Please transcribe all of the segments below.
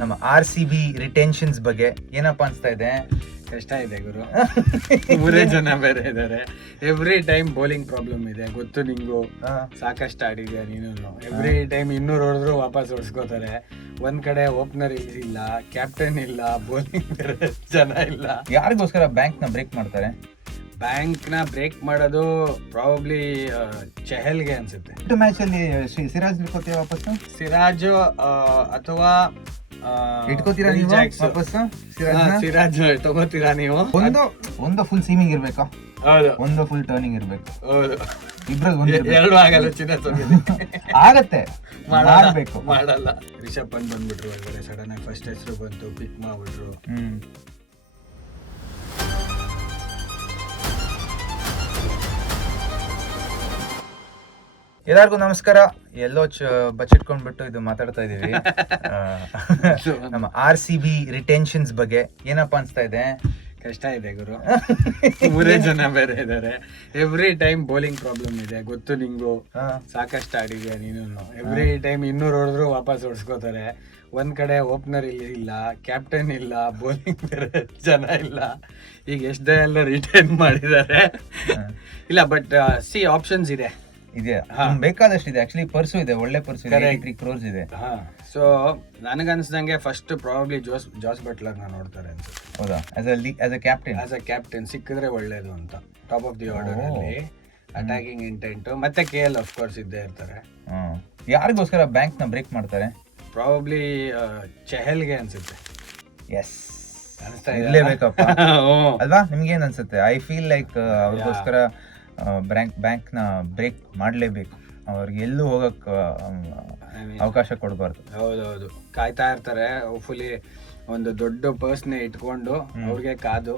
ನಮ್ಮ RCB ರಿಟೆನ್ಷನ್ಸ್ ಬಗ್ಗೆ ಏನಪ್ಪಾ ಅನ್ಸ್ತಾ ಇದೆ? ಕಷ್ಟ ಇದೆ ಗುರು. 3 ಜನ ಬೇರೆ ಇದಾರೆ. ಎವ್ರಿ ಟೈಮ್ ಬೌಲಿಂಗ್ ಪ್ರಾಬ್ಲಮ್ ಇದೆ, ಗೊತ್ತು ನಿಂಗು. ಸಾಕಷ್ಟು ಆಡಿದ್ಯಾ ನೀನು. ಎವ್ರಿ ಟೈಮ್ 200 ಹೊಡೆದ್ರು ವಾಪಸ್ ಹೊಡ್ಸ್ಕೋತಾರೆ. ಒಂದ್ ಕಡೆ ಓಪನರ್ ಇಲ್ಲ, ಕ್ಯಾಪ್ಟನ್ ಇಲ್ಲ, ಬೌಲಿಂಗ್ ಬೇರೆ ಜನ ಇಲ್ಲ. ಯಾರಿಗೋಸ್ಕರ ಬ್ಯಾಂಕ್ ನ ಬ್ರೇಕ್ ಮಾಡ್ತಾರೆ? ಬ್ಯಾಂಕ್ ನ ಬ್ರೇಕ್ ಮಾಡೋದು ಪ್ರಾಬಬ್ಲಿ ಚೆಹಲ್ಗೆ ಅನ್ಸುತ್ತೆ. ಮ್ಯಾಚ್ ಅಲ್ಲಿ ಸಿರಾಜ್ ಇಟ್ಕೋತೀಯ ವಾಪಸ್? ಸಿರಾಜ್ ಅಥವಾ ಇಟ್ಕೋತೀರಾ ನೀವು ವಾಪಸ್? ಸಿರಾಜ್ ತಗೋತೀರಾ ನೀವು? ಒಂದು ಫುಲ್ ಸೀಮಿಂಗ್ ಇರ್ಬೇಕಾ? ಹೌದು. ಒಂದು ಫುಲ್ ಟರ್ನಿಂಗ್ ಇರ್ಬೇಕು. ಹೌದು. ಇಬ್ರಲ್ಲಿ ಎರಡು ಆಗಲ್ಲ. ಆಗತ್ತೆ, ಮಾಡಬೇಕು. ಮಾಡಲ್ಲ. ರಿಷಬ್ ಪಂತ್ ಬಂದ್ಬಿಟ್ರು ಒಳಗಡೆ. ಸಡನ್ ಆಗಿ ಫಸ್ಟ್ ಹೆಸರು ಬಂತು, ಪಿಕ್ ಮಾಡ್ಬಿಟ್ರು. ಎಲ್ಲರಿಗೂ ನಮಸ್ಕಾರ. ಎಲ್ಲೋ ಬಚ್ಚಿಟ್ಕೊಂಡ್ಬಿಟ್ಟು ಇದು ಮಾತಾಡ್ತಾ ಇದೀವಿ. ನಮ್ಮ RCB ರಿಟೆನ್ಷನ್ಸ್ ಬಗ್ಗೆ ಏನಪ್ಪಾ ಅನ್ಸ್ತಾ ಇದೆ? ಕಷ್ಟ ಇದೆ ಗುರು. 3 ಜನ ಬೇರೆ ಇದಾರೆ. ಎವ್ರಿ ಟೈಮ್ ಬೌಲಿಂಗ್ ಪ್ರಾಬ್ಲಮ್ ಇದೆ, ಗೊತ್ತು ನಿಂಗು. ಸಾಕಷ್ಟು ಆಡಿದ್ಯಾ ನೀನು. ಎವ್ರಿ ಟೈಮ್ 200 ಹೊಡೆದ್ರು ವಾಪಸ್ ಹೊಡ್ಸ್ಕೋತಾರೆ. ಒಂದ್ ಕಡೆ ಓಪನರ್ ಇಲ್ಲ, ಕ್ಯಾಪ್ಟನ್ ಇಲ್ಲ, ಬೌಲಿಂಗ್ ಬೇರೆ ಜನ ಇಲ್ಲ. ಈಗ ಎಷ್ಟೇ ಎಲ್ಲ ರಿಟೈನ್ ಮಾಡಿದ್ದಾರೆ. ಇಲ್ಲ, ಬಟ್ ಸಿ ಆಪ್ಷನ್ಸ್ ಇದೆ. ಬೇಕಾದಷ್ಟಿದೆ. ಆಕ್ಚುಲಿ ಪರ್ಸು ಇದೆ, ಒಳ್ಳೆ ಪರ್ಸು ಇದೆ, 83 crores ಇದೆ. ಸೊ ನನಗನ್ಸ್ದಂಗೆ ಫಸ್ಟ್ ಪ್ರಾಬಬ್ಲಿ ಜಾಸ್ ಬಟ್ಲರ್ ನ ನೋಡ್ತಾರೆ ಅನ್ಸುತ್ತೆ. ಹೌದಾ? ಆಸ್ ಅ ಕ್ಯಾಪ್ಟನ್ ಸಿಕ್ಕಿದ್ರೆ ಒಳ್ಳೇದು ಅಂತ. ಟಾಪ್ ಆಫ್ ದಿ ಆರ್ಡರ್ ಅಲ್ಲಿ ಅಟ್ಯಾಕಿಂಗ್ ಇಂಟೆಂಟ್. ಮತ್ತೆ KL ಆಫ್ ಕೋರ್ಸ್ ಇದ್ದೇ ಇರ್ತಾರೆ. ಯಾರಿಗೋಸ್ಕರ ಬ್ಯಾಂಕ್ ನ ಬ್ರೇಕ್ ಮಾಡ್ತಾರೆ? ಪ್ರಾಬಬ್ಲಿ ಚೆಹಲ್ಗೆ ಅನ್ಸುತ್ತೆ. ಎಸ್, ಇರ್ಲೇಬೇಕಪ್ಪ ಅಲ್ವಾ? ನಿಮ್ಗೆ ಏನ್ ಅನ್ಸುತ್ತೆ? ಐ ಫೀಲ್ ಲೈಕ್ ಅವ್ರಿಗೋಸ್ಕರ ಬ್ಯಾಂಕ್ ನ ಬ್ರೇಕ್ ಮಾಡ್ಲೇಬೇಕು. ಅವ್ರಿಗೆ ಎಲ್ಲೂ ಹೋಗಕ್ ಅವಕಾಶ ಕೊಡಬಾರ್ದು. ಹೌದೌದು, ಕಾಯ್ತಾ ಇರ್ತಾರೆ. ಹೋಪ್ಫುಲಿ ಒಂದು ದೊಡ್ಡ ಪರ್ಸ್ನ ಇಟ್ಕೊಂಡು ಅವ್ರಿಗೆ ಕಾದು.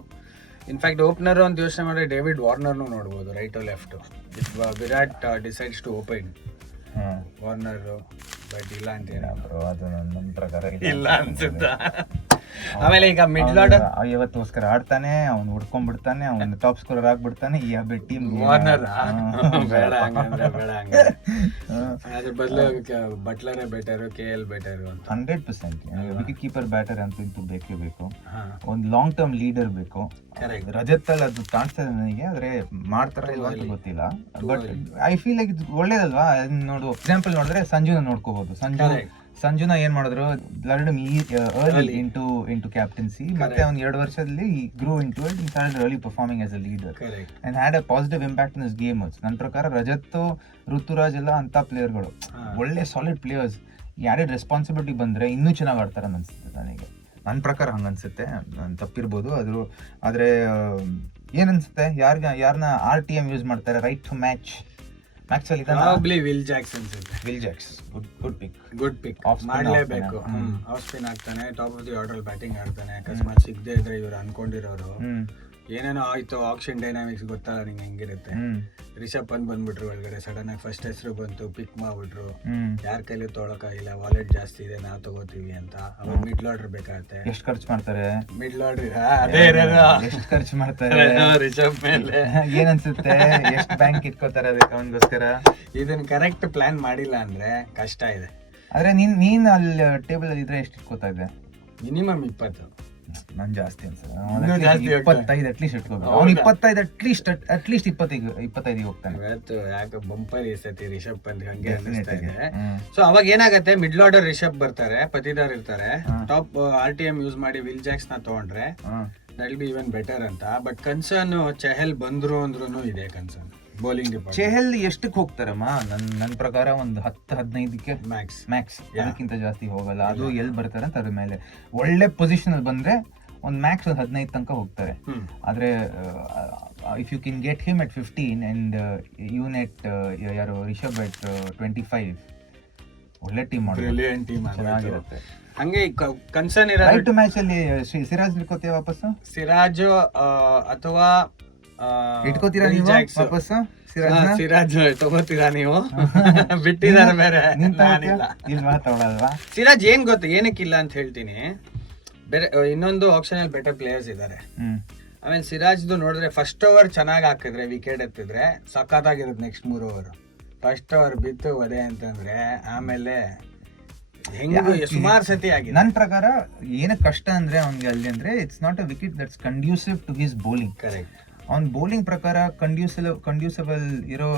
ಇನ್ಫ್ಯಾಕ್ಟ್ ಓಪನರ್ ಅಂತ ಯೋಚನೆ ಮಾಡಿ ಡೇವಿಡ್ ವಾರ್ನರ್ನು ನೋಡ್ಬೋದು, right left. If Virat decides to open Warner, but ಇಲ್ಲ ಅಂತ ಅದು ನನ್ನ ಪ್ರಕಾರ ಇಲ್ಲ ಅನ್ಸುತ್ತಾ. ಆಮೇಲೆ ಈಗ ಮಿಡ್ಲ್ ಆರ್ಡರ್ ಇವತ್ತೋಸ್ಕರ ಆಡ್ತಾನೆ, ಅವ್ನು ಹುಡ್ಕೊಂಡ್ಬಿಡ್ತಾನೆ, ಅವ್ನು ಟಾಪ್ ಸ್ಕೋರರ್ ಆಗ್ಬಿಡ್ತಾನೆ. ಈ ಟೀಮ್ ವಾರ್ನರ್ ಬೇಡ ಹಂಗಂದ್ರೆ ಬೇಡ ಹಂಗೆ. ಅದ್ರ ಬದಲು ಬಟ್ಲರೇ ಬೆಟರ್, KL ಬೆಟರ್ ಅಂತ. 100% ವಿಕೆಟ್ ಕೀಪರ್ ಬ್ಯಾಟರ್ ಅಂತೂ ಬೇಕೇ ಬೇಕು. ಒಂದು ಲಾಂಗ್ ಟರ್ಮ್ ಲೀಡರ್ ಬೇಕು. ರಜತ್ ಅಲ್ಲಿ ಅದು ಕಾಣಿಸ್ತಾ ಇದೆ ನನಗೆ, ಆದ್ರೆ ಮಾಡ್ತಾರ ಇಲ್ಲ ಅಂತ ಗೊತ್ತಿಲ್ಲ. ಬಟ್ ಐ ಫೀಲ್ ಲೈಕ್ ಇದು ಒಳ್ಳೇದಲ್ವಾ? ನೋಡು, ಎಕ್ಸಾಂಪಲ್ ನೋಡಿದ್ರೆ ಸಂಜುನ ನೋಡ್ಕೋಬಹುದು. ಸಂಜುನ ಏನ್ ಮಾಡಿದ್ರು, early into captaincy. ಮತ್ತೆ ಅವ್ನು 2 ವರ್ಷದಲ್ಲಿ grew into it and started really performing as a leader and had a positive impact in his game. ನನ್ನ ಪ್ರಕಾರ ರಜತ್, ಋತುರಾಜ್ ಎಲ್ಲ ಅಂತ ಪ್ಲೇಯರ್ಗಳು ಒಳ್ಳೆ ಸಾಲಿಡ್ ಪ್ಲೇಯರ್ಸ್. ಯಾರ್ಯಾರು ರೆಸ್ಪಾನ್ಸಿಬಿಲಿಟಿ ಬಂದ್ರೆ ಇನ್ನೂ ಚೆನ್ನಾಗಿ ಆಡ್ತಾರೆ ಅನ್ಸುತ್ತೆ ನನಗೆ. ನನ್ನ ಪ್ರಕಾರ ಹಂಗನ್ಸುತ್ತೆ, ನಾನು ತಪ್ಪಿರ್ಬೋದು ಆದ್ರೆ ಏನನ್ಸುತ್ತೆ? ಯಾರನ್ನ RTM ಯೂಸ್ ಮಾಡ್ತಾರೆ? ರೈಟ್ ಟು ಮ್ಯಾಚ್ ಅಲ್ಲಿ ವಿಲ್ ಜಾಕ್ಸ್ ಅನ್ಸುತ್ತೆ. ವಿಲ್ ಜಾಕ್ಸ್ ಗುಡ್ ಪಿಕ್ ಮಾಡ್ಲೇಬೇಕು. ಆಫ್ ಸ್ಪಿನ್ ಆಗ್ತಾನೆ, top of the order batting ಆಡ್ತಾನೆ. ಅಕಸ್ಮಾತ್ ಸಿಗದೆ ಇದ್ರೆ ಇವ್ರು ಅನ್ಕೊಂಡಿರೋರು ಏನೇನೋ ಆಯ್ತು. ಆಕ್ಷನ್ ಡೈನಾಮಿಕ್ಸ್ ಗೊತ್ತಲ್ಲ ನಿಂಗೆ ಹೆಂಗಿರುತ್ತೆ. ರಿಷಬ್ ಪಂತ್ ಬಂದ್ಬಿಟ್ರು ಒಳಗಡೆ. ಸಡನ್ ಆಗಿ ಫಸ್ಟ್ ಹೆಸರು ಬಂತು, ಪಿಕ್ ಮಾಡ್ಬಿಟ್ರು. ಯಾರ ಕೈಲಿ ತೊಗೊಳಕ್ಕಾಗಿಲ್ಲ, ವಾಲೆಟ್ ಜಾಸ್ತಿ ಇದೆ, ನಾವು ತಗೋತೀವಿ ಅಂತ. ಅವಾಗ ಮಿಡ್ಲ್ ಆರ್ಡರ್ ಬೇಕಾಗತ್ತೆ. ಎಷ್ಟು ಖರ್ಚು ಮಾಡ್ತಾರೆ ಮಿಡ್ಲ್ ಆರ್ಡರ್? ಅದೇ ಎಷ್ಟು ಖರ್ಚು ಮಾಡ್ತಾರೆ ರಿಷಬ್ ಮೇಲೆ? ಏನನ್ಸುತ್ತೆ? ಎಷ್ಟು ಬ್ಯಾಂಕ್ ಇಟ್ಕೋತಾರೆ ಅದಕ್ಕೆ ಅವನಿಗೋಸ್ಕರ? ಇದನ್ನ ಕರೆಕ್ಟ್ ಪ್ಲಾನ್ ಮಾಡಿಲ್ಲ ಅಂದ್ರೆ ಕಷ್ಟ ಇದೆ. ಆದ್ರೆ ನೀನ್ ಅಲ್ಲಿ ಟೇಬಲ್ ಅಲ್ಲಿ ಇದ್ರೆ ಎಷ್ಟು ಇಟ್ಕೋತಾ ಇದೆ? ಮಿನಿಮಮ್ 20. ನನ್ ಜಾಸ್ತಿ ಅನ್ಸುತ್ತೆ. 25 ಅಟ್ಲೀಸ್ಟ್ ಇಟ್ಕೋಬೇಕು. ಅವ್ನು 25 ಅಟ್ಲೀಸ್ಟ್ 25 ಹೋಗ್ತಾನೆ. ಯಾಕೆ ಬಂಪರ್ ಇರ್ತೈತಿ ರಿಷಬ್ ಪಂತ್ ಹಂಗೆ ಅನಿಸ್ತಾ ಇದೆ. ಸೊ ಅವಾಗ ಏನಾಗತ್ತೆ, ಮಿಡ್ಲ್ ಆರ್ಡರ್ ರಿಷಬ್ ಬರ್ತಾರೆ, ಪತಿದಾರ್ ಇರ್ತಾರೆ. ಟಾಪ್ RTM ಯೂಸ್ ಮಾಡಿ ವಿಲ್ ಜಾಕ್ಸ್ ನ ತಗೊಂಡ್ರೆ that will be even better ಅಂತ. ಬಟ್ ಕನ್ಸರ್ನ್ ಚೆಹಲ್ ಬಂದ್ರು ಅಂದ್ರೂ ಇದೆ ಕನ್ಸರ್ನ್. ಬೌಲಿಂಗ್ ಡಿಪಾರ್ಟ್ಮೆಂಟ್ ಚೆಹಲ್ ಎಷ್ಟಕ್ಕೆ ಹೋಗ್ತಾರಮ್ಮ? ನನ್ನ ಪ್ರಕಾರ ಒಂದು 10-15ಕ್ಕೆ ಮ್ಯಾಕ್ಸ್. ಅದಕ್ಕಿಂತ ಜಾಸ್ತಿ ಹೋಗಲ್ಲ. ಅದು ಎಲ್ಲಿ ಬರ್ತಾರೆ ಅಂತ ಅದ್ರ ಮೇಲೆ. ಒಳ್ಳೆ ಪೊಸಿಷನ್ ಅಲ್ಲಿ ಬಂದ್ರೆ ಒಂದು ಮ್ಯಾಕ್ಸ್ 15 ತನಕ ಹೋಗ್ತಾರೆ. ಆದ್ರೆ if you can get him at 15 and even at ಯಾರು ರಿಷಬ್ at 25, ಒಳ್ಳೆ ಟೀಮ್ ಚೆನ್ನಾಗಿರುತ್ತೆ. ಹಂಗೆ ಕನ್ಸರ್ನ್ ಇರೋ ರೈಟ್ ಮ್ಯಾಚ್ ಅಲ್ಲಿ ಸಿರಾಜ್ ಇಟ್ಕೋತೀಯ ವಾಪಸ್? ಸಿರಾಜ್ ಅಥವಾ ಇಟ್ಕೋತೀರಾ ನೀವು ವಾಪಸ್? ಸಿರಾಜ್ ತಗೋತೀರಾ ನೀವು? ಬಿಟ್ಟಿದ್ದಾರೆ ಬೇರೆ. ಸಿರಾಜ್ ಏನ್ ಗೊತ್ತ ಏನಕ್ಕಿಲ್ಲ ಅಂತ ಹೇಳ್ತೀನಿ. ಬೇರೆ ಇನ್ನೊಂದು ಆಪ್ಷನ್ ಅಲ್ಲಿ ಬೆಟರ್ ಪ್ಲೇಯರ್ಸ್ ಇದಾರೆ. ಆಮೇಲೆ ಸಿರಾಜ್ದು ನೋಡಿದ್ರೆ ಫಸ್ಟ್ ಓವರ್ ಚೆನ್ನಾಗಿ ಹಾಕಿದ್ರೆ, ವಿಕೆಟ್ ಎತ್ತಿದ್ರೆ ಸಖತ್ತಾಗಿರುತ್ತೆ. ನೆಕ್ಸ್ಟ್ 3 ಓವರ್ ಫಸ್ಟ್ ಓವರ್ ಬಿತ್ತು ಒದೆ ಅಂತಂದ್ರೆ ಆಮೇಲೆ ಸುಮಾರು ಸತಿ ಆಗಿದೆ. ನನ್ನ ಪ್ರಕಾರ ಏನಕ್ಕೆ ಕಷ್ಟ ಅಂದ್ರೆ ಅವ್ನಿಗೆ ಅಲ್ಲಿ ಅಂದ್ರೆ it's not a wicket that's conducive to his bowling. Correct. ಅವ್ನ ಬೌಲಿಂಗ್ ಪ್ರಕಾರ ಕಂಡ್ಯೂಸಿಬಲ್ ಇರೋ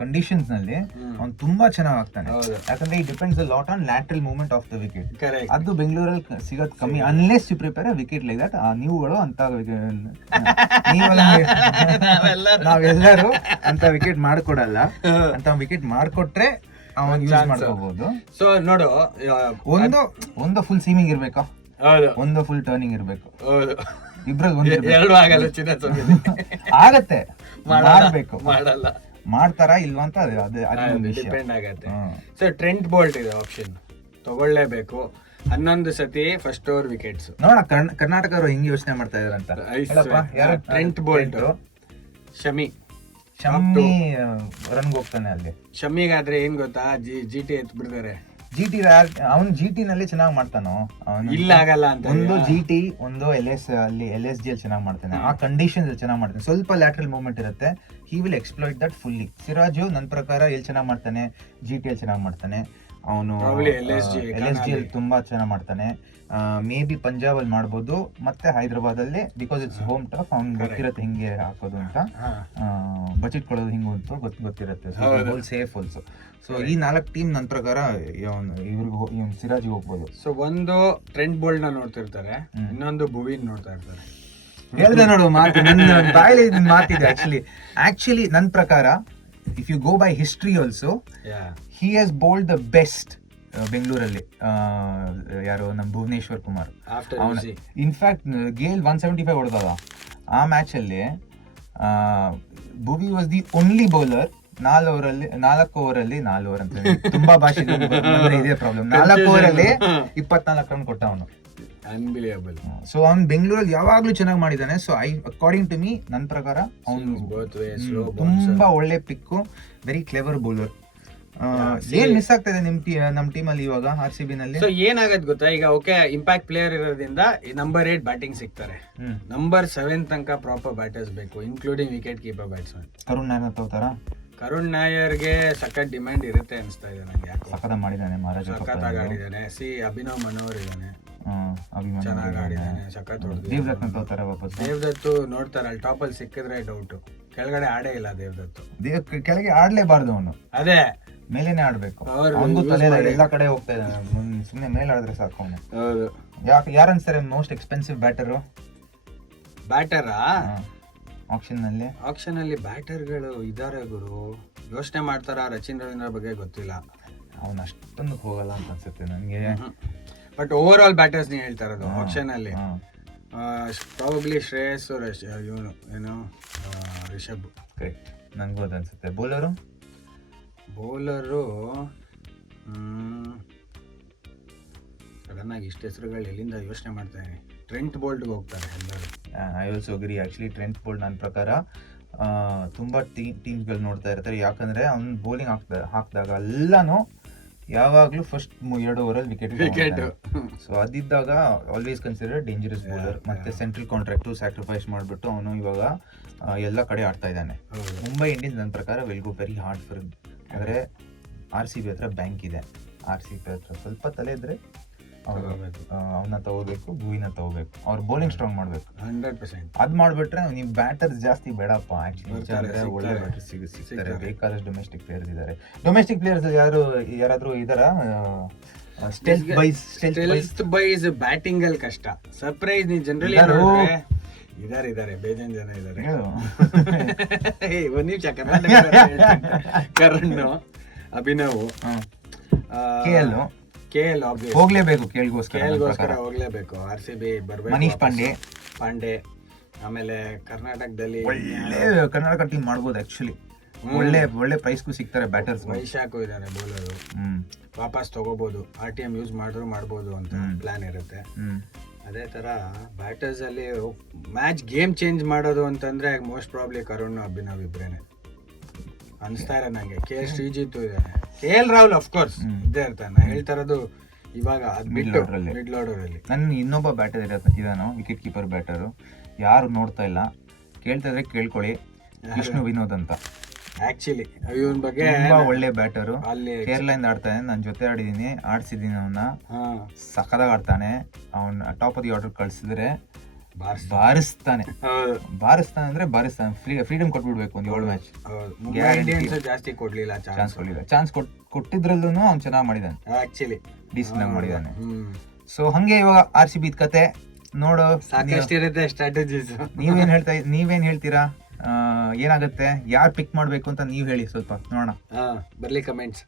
ಕಂಡೀಷನ್ಸ್ ನಲ್ಲಿ ಅವ್ನು ತುಂಬಾ ಚೆನ್ನಾಗಿ ಆಗ್ತಾನೆ. ಯಾಕಂದ್ರೆ it depends a lot on lateral movement of the wicket. ಅದು ಬೆಂಗಳೂರಲ್ಲಿ ಸಿಗೋದು ಕಮ್ಮಿ unless you prepare a wicket like that. ನೀವುಗಳು ಅಂತ ನಾವೆಲ್ಲರೂ ಅಂತ ವಿಕೆಟ್ ಮಾಡ್ಕೊಡಲ್ಲ. ಅಂತ ವಿಕೆಟ್ ಮಾಡ್ಕೊಟ್ರೆ ಅವನ್ ಯೂಸ್ ಮಾಡ್ಕೋಬಹುದು. ಸೊ ನೋಡು, ಒಂದು ಫುಲ್ ಸೀಮಿಂಗ್ ಇರ್ಬೇಕಾ, ಒಂದು ಫುಲ್ ಟರ್ನಿಂಗ್ ಇರ್ಬೇಕು. ಎರಡು ಆಗಲ್ಲ, ಆಗತ್ತೆ, ಮಾಡಬೇಕು. ಮಾಡಲ್ಲ, ಮಾಡ್ತಾರಾ ಇಲ್ವಾ ಅಂತ ಡಿಪೆಂಡ್ ಆಗತ್ತೆ. ಸೊ ಟ್ರೆಂಟ್ ಬೋಲ್ಟ್ ಇದೆ ಆಪ್ಷನ್, ತಗೊಳ್ಳೇಬೇಕು. 11 ಸತಿ ಫಸ್ಟ್ ಓವರ್ ವಿಕೆಟ್ಸ್. ನೋಡ ಕರ್ನಾಟಕರು ಹಿಂಗ್ ಯೋಚನೆ ಮಾಡ್ತಾ ಇದಾರೆ ಅಂತ. ಟ್ರೆಂಟ್ ಬೋಲ್ಟ್, ಶಮಿ ರನ್ಗೆ ಹೋಗ್ತಾನೆ ಅಲ್ಲಿ. ಶಮಿಗಾದ್ರೆ ಏನ್ ಗೊತ್ತಾ, ಜಿ ಟಿ ಎತ್ ಬಿಡ್ತಾರೆ. ಅವ್ನು ಜಿ ಟಿ ನಲ್ಲಿ ಚೆನ್ನಾಗಿ ಮಾಡ್ತಾನೋ, ಇಲ್ಲ ಆಗಲ್ಲ ಅಂತ. ಒಂದು ಜಿ ಟಿ, ಒಂದು LS ಅಲ್ಲಿ LSG ಅಲ್ಲಿ ಚೆನ್ನಾಗಿ ಮಾಡ್ತಾನೆ. ಆ ಕಂಡೀಷನ್ಸ್ ಅಲ್ಲಿ ಚೆನ್ನಾಗಿ ಮಾಡ್ತಾನೆ. ಸ್ವಲ್ಪ ಲ್ಯಾಟ್ರಲ್ ಮೂವ್ಮೆಂಟ್ ಇರುತ್ತೆ, he will exploit that fully. Siraj ನನ್ನ ಪ್ರಕಾರ ಎಲ್ಲಿ ಚೆನ್ನಾಗಿ ಮಾಡ್ತಾನೆ, GT ಅಲ್ಲಿ ಚೆನ್ನಾಗಿ ಮಾಡ್ತಾನೆ. ಅವನು LSG ಅಲ್ಲಿ ತುಂಬಾ ಚೆನ್ನಾಗಿ ಮಾಡ್ತಾನೆ. ಮೇ ಬಿ ಪಂಜಾಬ್ ಅಲ್ಲಿ ಮಾಡ್ಬೋದು, ಮತ್ತೆ ಹೈದರಾಬಾದ್ ಅಲ್ಲಿ, ಬಿಕಾಸ್ ಇಟ್ಸ್ ಹೋಮ್ ಟಫ್. ಅವ್ನ್ ಗೊತ್ತಿರತ್ತೆ ಹಿಂಗೆ ಹಾಕೋದು ಅಂತ, ಬಚಿಟ್ಕೊಳ್ಳೋದು ಹಿಂಗು ಅಂತ ಗೊತ್ತಿರುತ್ತೆ. Safe also. ಸೊ ಈ 4 ಟೀಮ್ ನನ್ನ ಪ್ರಕಾರ ಇವ್ರಿಗೆ ಸಿರಾಜಿಗೆ ಹೋಗ್ಬೋದು. ಸೊ ಒಂದು ಟ್ರೆಂಟ್ ಬೋಲ್ಟ್ ನ ನೋಡ್ತಿರ್ತಾರೆ, ಇನ್ನೊಂದು ಭುವಿನ್ ನೋಡ್ತಾ ಇರ್ತಾರೆ. ಹೇಳ್ದೆ ನೋಡು ಮಾತು, ನನ್ನ ಬಾಯಲ್ಲಿ ಮಾತಿದೆ. ಆಕ್ಚುಲಿ ನನ್ನ ಪ್ರಕಾರ if you go by history also, he has bowled the best ಬೆಂಗಳೂರಲ್ಲಿ. ಯಾರು, ನಮ್ಮ ಭುವನೇಶ್ವರ್ ಕುಮಾರ್. ಇನ್ಫ್ಯಾಕ್ಟ್ ಗೇಲ್ 175 ಹೊಡೆದಾಗ ಆ ಮ್ಯಾಚ್ ಅಲ್ಲಿ Bhuvi was the only bowler 4 over ಅಲ್ಲಿ 4 ಓವರ್ ಅಂತ ತುಂಬಾ ಭಾಷೆ ಇದೇ ಪ್ರಾಬ್ಲಮ್. 4 ಓವರ್ ಅಲ್ಲಿ 24 ರನ್ ಕೊಟ್ಟ ಅವನು. ಅನ್ಬಿಲಿಯಬಲ್. ಸೊ ಅವ್ನು ಬೆಂಗಳೂರಲ್ಲಿ ಯಾವಾಗ್ಲೂ ಚೆನ್ನಾಗಿ ಮಾಡಿದಾನೆ. ಸೊ ಅಕಾರ್ಡಿಂಗ್ ಟು ಮೀ, ನನ್ನ ಪ್ರಕಾರ ಅವನು ತುಂಬಾ ಒಳ್ಳೆ ಪಿಕ್ಕು, ವೆರಿ ಕ್ಲೆವರ್ ಬೌಲರ್. ಏನ್ ಮಿಸ್ ಆಗ್ತಾ ಇದೆ ನಮ್ ಟೀಮ್ ಅಲ್ಲಿ ಇವಾಗ RCB ನಲ್ಲಿ? ಸೊ ಏನಾಗತ್ ಗೊತ್ತಾ, ಈಗ ಓಕೆ ಇಂಪ್ಯಾಕ್ಟ್ ಪ್ಲೇಯರ್ ಇರೋದ್ರಿಂದ ನಂಬರ್ 8 ಬ್ಯಾಟಿಂಗ್ ಸಿಗ್ತಾರೆ, ನಂಬರ್ 7 ತನಕ ಪ್ರಾಪರ್ ಬ್ಯಾಟರ್ಸ್ ಬೇಕು, including wicket keeper batsman. Karun Nair ತಗೋತಾರ? ಕರುಣ್ ನಾಯರ್ಗೆ ಸಖತ್ ಡಿಮ್ಯಾಂಡ್ ಇರುತ್ತೆ ಅನ್ಸ್ತಾ ಇದೆ ನಂಗೆ. ಯಾಕೆ ಸಖತ್ ಮಾಡಿದಾನೆ, ಸಖತ್ತಾಗಿ ಆಡಿದಾನೆ. ಅಭಿನವ್ ಮನೋಹರ್ ಇದಾನೆ, ಚೆನ್ನಾಗಿ ಆಡಿದಾನೆ, ಸಖತ್ ಹೊಡೆದಿದ್ದಾನೆ. ದೇವದತ್ ತಗೋತಾರ ವಾಪಸ್? ದೇವದತ್ತು ನೋಡ್ತಾರೆ, ಅಲ್ಲಿ ಟಾಪ್ ಅಲ್ಲಿ ಸಿಕ್ಕಿದ್ರೆ ಡೌಟ್. ಕೆಳಗಡೆ ಆಡೇ ಇಲ್ಲ ದೇವದತ್ತು. ಕೆಳಗೆ ಆಡ್ಲೇಬಾರ್ದು ಅವನು, ಅದೇ ಮೇಲೇನೆ ಆಡ್ಬೇಕು. ಅವನಿಗೂ ತಲೆ ಎಲ್ಲಾ ಕಡೆ ಹೋಗ್ತಾ ಇದ್ದಾನೆ, ಸುಮ್ನೆ ಮೇಲೆ ಆಡಿದ್ರೆ ಸಾಕು ಅವನು. ಯಾರು ಅನ್ಸ್ತಾರೆ ಮೋಸ್ಟ್ ಎಕ್ಸ್ಪೆನ್ಸಿವ್ ಬ್ಯಾಟರು? ಆಕ್ಷನ್ ಅಲ್ಲಿ ಬ್ಯಾಟರ್ಗಳು ಇದಾರೆ ಗುರು. ಯೋಚನೆ ಮಾಡ್ತಾರ, ರಚಿನ್ ರವೀಂದ್ರ ಬಗ್ಗೆ ಗೊತ್ತಿಲ್ಲ, ಅವನ್ ಅಷ್ಟೊಂದು ಹೋಗಲ್ಲ ಅಂತ ಅನ್ಸುತ್ತೆ ನನಗೆ. ಬಟ್ ಓವರ್ ಆಲ್ ಬ್ಯಾಟರ್ಸ್ ನೀವು ಹೇಳ್ತಾ ಇರೋದು ಆಕ್ಷನ್ ಅಲ್ಲಿ ಪ್ರಾಬಬ್ಲಿ ಶ್ರೇಯಸ್, ಇವನು ಏನು ರಿಷಬ್. ಕರೆಕ್ಟ್, ನಂಗೂ ಅದು ಅನ್ಸುತ್ತೆ. ಬೌಲರು ಸಡನ್ ಆಗಿ ಇಷ್ಟ ಹೆಸರುಗಳು ಎಲ್ಲಿಂದ ಯೋಚನೆ ಮಾಡ್ತಾ ಇದ್ದೀನಿ. ಟ್ರೆಂಟ್ ಬೋಲ್ಟ್ಗೆ ಹೋಗ್ತಾರೆ ಎಲ್ಲರೂ. I also agri. Actually Trent bolt ನನ್ನ ಪ್ರಕಾರ ತುಂಬಾ ಟೀಮ್ಗಳು ನೋಡ್ತಾ ಇರ್ತಾರೆ. ಯಾಕಂದ್ರೆ ಅವ್ನು ಬೌಲಿಂಗ್ ಹಾಕಿದಾಗ ಎಲ್ಲಾನು ಯಾವಾಗ್ಲೂ ಫಸ್ಟ್ 2 ಓವರಲ್ಲಿ ವಿಕೆಟ್. ಸೊ ಅದಿದ್ದಾಗ ಆಲ್ವೇಸ್ ಕನ್ಸಿಡರ್ ಡೇಂಜರಸ್ ಬೌಲರ್. ಮತ್ತೆ ಸೆಂಟ್ರಲ್ ಕಾಂಟ್ರಾಕ್ಟು ಸ್ಯಾಕ್ರಿಫೈಸ್ ಮಾಡಿಬಿಟ್ಟು ಅವನು ಇವಾಗ ಎಲ್ಲ ಕಡೆ ಆಡ್ತಾ ಇದ್ದಾನೆ. ಮುಂಬೈ ಇಂಡಿಯನ್ಸ್ ನನ್ನ ಪ್ರಕಾರ will go very hard for. ಆದರೆ RCB ಹತ್ರ ಬ್ಯಾಂಕ್ ಇದೆ. RCB ಹತ್ರ ಸ್ವಲ್ಪ ತಲೆ ಇದ್ರೆ ಅವನ್ನ ತಗೋಬೇಕು, ಭುವಿನ ತಗೋಬೇಕು. ಅವ್ರು ಬೌಲಿಂಗ್ ಸ್ಟ್ರಾಂಗ್ ಮಾಡ್ಬೇಕು 100%. ಅದ್ ಮಾಡ್ಬಿಟ್ರೆ ನೀವು ಬ್ಯಾಟರ್ಸ್ ಜಾಸ್ತಿ ಬೇಡಪ್ಪ. ಆಕ್ಚುಲಿ ಒಳ್ಳೆ ಬ್ಯಾಟರ್ಸ್ ಸಿಗ್ತಾರೆ, ಬೇಕಾದಷ್ಟು ಡೊಮೆಸ್ಟಿಕ್ ಪ್ಲೇಯರ್ಸ್ ಇದ್ದಾರೆ. ಡೊಮೆಸ್ಟಿಕ್ ಪ್ಲೇಯರ್ಸ್ ಯಾರಾದ್ರೂ ಇದಾರ? ಸ್ಟೆಲ್ತ್ ಬೈಸ್ ಬ್ಯಾಟಿಂಗ್ ಅಲ್ಲಿ ಕಷ್ಟ. ಸರ್ಪ್ರೈಸ್ ನೀವು ಜನರಲಿ ಇದಾರೆ ಬೇಜಾನ್ ಜನ ಇದಾರೆ. ಒಂದ್ ನಿಮಿಷ, ಕರ್ನಾಟಕ ಅಭಿನವ್, KL ಹೋಗ್ಲೇಬೇಕು, ಕೇಳ್ಗೋಸ್ಕರ ಹೋಗ್ಲೇಬೇಕು. RCB ಬರ್ಬೇಕು. ಮನೀಶ್ ಪಾಂಡೆ, ಆಮೇಲೆ ಕರ್ನಾಟಕದಲ್ಲಿ ಒಳ್ಳೆ ಕರ್ನಾಟಕ ಟೀಮ್ ಮಾಡ್ಬೋದು. ಆಕ್ಚುಲಿ ಒಳ್ಳೆ ಪ್ರೈಸ್ಗೂ ಸಿಗ್ತಾರೆ ಬ್ಯಾಟರ್ಸ್. ವೈಶಾಖು ಇದಾನೆ ಬೌಲರ್, ವಾಪಸ್ ತಗೋಬಹುದು. RTM ಯೂಸ್ ಮಾಡ್ಬೋದು ಅಂತ ಪ್ಲಾನ್ ಇರುತ್ತೆ. ಅದೇ ತರ ಬ್ಯಾಟರ್ಸ್ ಅಲ್ಲಿ ಮ್ಯಾಚ್ ಗೇಮ್ ಚೇಂಜ್ ಮಾಡೋದು ಅಂತಂದ್ರೆ ಮೋಸ್ಟ್ ಪ್ರಾಬ್ಲಿ ಕರುಣ್, ಅಭಿನವ್ ಇಬ್ರೇನೆ ಅನ್ಸ್ತಾ ಇದೆ ನಂಗೆ. KL ಶ್ರೀಜಿತ್ ಇದ್ದಾನೆ, KL ರಾಹುಲ್ ಆಫ್ ಕೋರ್ಸ್ ಇದ್ದೇ ಇರ್ತಾನೆ. ನಾ ಹೇಳ್ತಾ ಇರೋದು ಇವಾಗ ಮಿಡ್ ಆರ್ಡರ್ ಅಲ್ಲಿ. ನನ್ನ ಇನ್ನೊಬ್ಬ ಬ್ಯಾಟರ್ ಇದಾನೋ, ವಿಕೆಟ್ ಕೀಪರ್ ಬ್ಯಾಟರು, ಯಾರು ನೋಡ್ತಾ ಇಲ್ಲ, ಕೇಳ್ತಾ ಇದ್ರೆ ಕೇಳ್ಕೊಳ್ಳಿ. ವಿಷ್ಣು ವಿನೋದ್ ಅಂತ. ಆಕ್ಚುಲಿ ಇವನ್ ಬಗ್ಗೆ ತುಂಬಾ ಒಳ್ಳೆ ಬ್ಯಾಟರು. ಅಲ್ಲಿ ಕೇರಳ ಇಂದ ಆಡ್ತಾನೆ, ನನ್ ಜೊತೆ ಆಡ್ಸಿದೀನಿ ಅವನ್ನ. ಹಾ ಸಖತ್ತಾಗಿ ಆಡ್ತಾನೆ. ಅವ್ನ ಟಾಪ್ ಆಫ್ ದಿ ಆರ್ಡರ್ ಕಳ್ಸಿದ್ರೆ ಬಾರಿಸ್ತಾನೆ. ಬಾರಿಸ್ತಾನೆ ಅಂದ್ರೆ ಬಾರಿಸ್ತಾನೆ. ಫ್ರೀಡಮ್ ಕೊಟ್ಬಿಡ್ಬೇಕು ಒಂದ್ 7 ಮ್ಯಾಚ್. ಮುಂಬೈ ಇಂಡಿಯನ್ಸ್ ಜಾಸ್ತಿ ಕೊಡ್ಲಿಲ್ಲ ಚಾನ್ಸ್ ಕೊಡ್ಲಿಲ್ಲ. ಚಾನ್ಸ್ ಕೊಟ್ಟಿದ್ರಲ್ಲೂ ಅವ್ನು ಚೆನ್ನಾಗಿ ಮಾಡಿದಾನೆ, ಆಕ್ಚುಲಿ ಡೀಸೆಂಟ್ ಆಗಿ ಮಾಡಿದಾನೆ. ಸೊ ಹಂಗೆ ಇವಾಗ RCB ಕತೆ ನೋಡು. ಸಾಕಷ್ಟು ಇರುತ್ತೆ ಸ್ಟ್ರಾಟಜೀಸ್. ನೀವೇನ್ ಹೇಳ್ತೀರಾ? ಏನಾಗುತ್ತೆ? ಯಾರು ಪಿಕ್ ಮಾಡ್ಬೇಕು ಅಂತ ನೀವ್ ಹೇಳಿ, ಸ್ವಲ್ಪ ನೋಡೋಣ. ಬರ್ಲಿ ಕಮೆಂಟ್ಸ್.